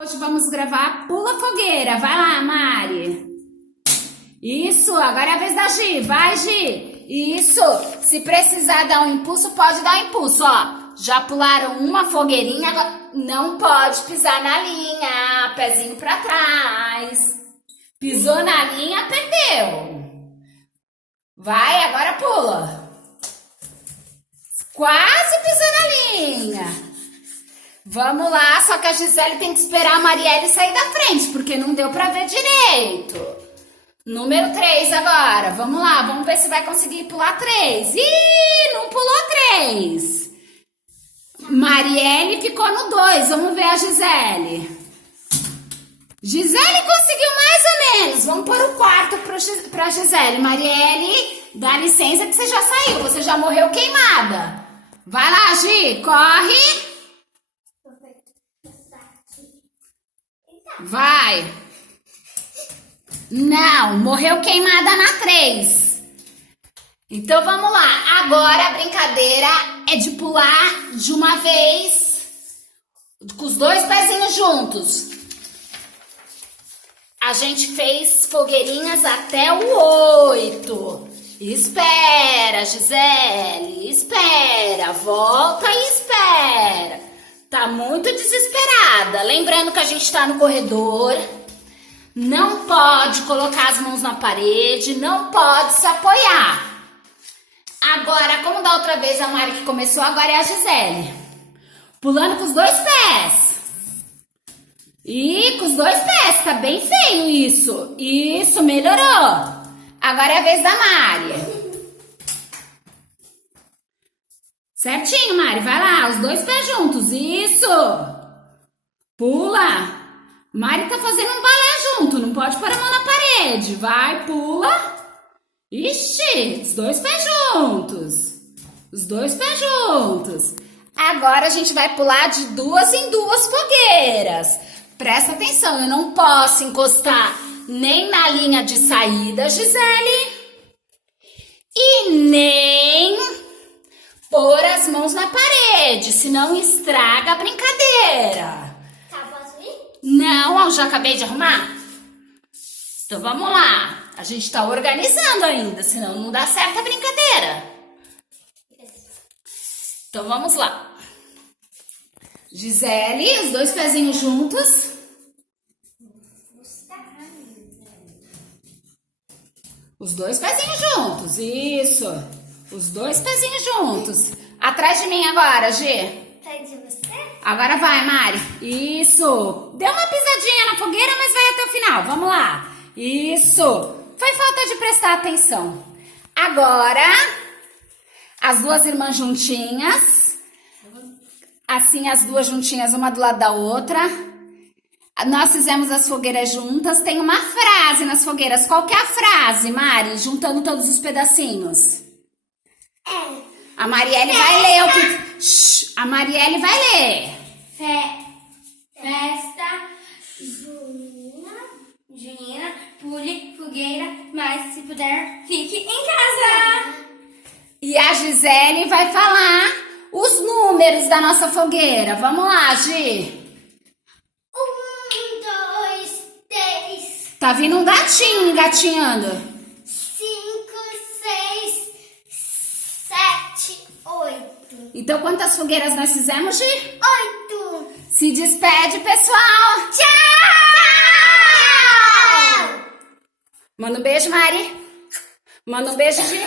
Hoje vamos gravar Pula Fogueira. Vai lá, Mari. Isso, agora é a vez da Gi. Vai, Gi. Isso. Se precisar dar um impulso, pode dar um impulso, ó. Já pularam uma fogueirinha, agora não pode pisar na linha. Pezinho pra trás. Pisou na linha, perdeu. Vai, agora pula. Quase pisou na linha. Vamos lá, só que a Gisele tem que esperar a Marielle sair da frente, porque não deu pra ver direito. Número 3 agora. Vamos lá, vamos ver se vai conseguir pular 3. Ih, não pulou 3. Marielle ficou no 2. Vamos ver a Gisele. Gisele conseguiu mais ou menos. Vamos pôr o quarto pra Gisele. Marielle, dá licença que você já saiu. Você já morreu queimada. Vai lá, Gi, corre. Vai. Não, morreu queimada na 3. Então vamos lá. Agora a brincadeira é de pular de uma vez com os dois pezinhos juntos. A gente fez fogueirinhas até o 8. Espera, Gisele. Espera. Volta e espera. Tá muito desesperada. Lembrando que a gente tá no corredor. Não pode colocar as mãos na parede. Não pode se apoiar. Agora, como da outra vez a Mari que começou, agora é a Gisele. Pulando com os dois pés. E com os dois pés. Tá bem feio isso. Isso, melhorou. Agora é a vez da Mari. Certinho, Mari. Vai lá, os dois pés juntos. Isso. Pula. Mari tá fazendo um balé junto. Não pode pôr a mão na parede. Vai, pula. Ixi, os dois pés juntos. Os dois pés juntos. Agora a gente vai pular de 2 em 2 fogueiras. Presta atenção, eu não posso encostar nem na linha de saída, Gisele. E nem pôr as mãos na parede, senão estraga a brincadeira. Tá, posso ir? Não, eu já acabei de arrumar. Então vamos lá. A gente tá organizando ainda, senão não dá certo a brincadeira. Então vamos lá. Gisele, os dois pezinhos juntos. Os dois pezinhos juntos, isso. Os dois pezinhos juntos. Atrás de mim agora, Gi. Atrás de você? Agora vai, Mari. Isso. Deu uma pisadinha na fogueira, mas vai até o final. Vamos lá. Isso. Foi falta de prestar atenção. Agora, as duas irmãs juntinhas. Assim, as duas juntinhas, uma do lado da outra. Nós fizemos as fogueiras juntas. Tem uma frase nas fogueiras. Qual que é a frase, Mari? Juntando todos os pedacinhos. A Marielle vai ler o que... Shhh, a Marielle vai ler. Festa junina, pule fogueira, mas se puder, fique em casa. E a Gisele vai falar os números da nossa fogueira. Vamos lá, Gi. 1, 2, 3, Tá vindo um gatinho engatinhando. 5, 6, 7, 8. Então, quantas fogueiras nós fizemos, Gi? 8. Se despede, pessoal. Tchau! Manda um beijo, Mari. Manda um beijo, Gi.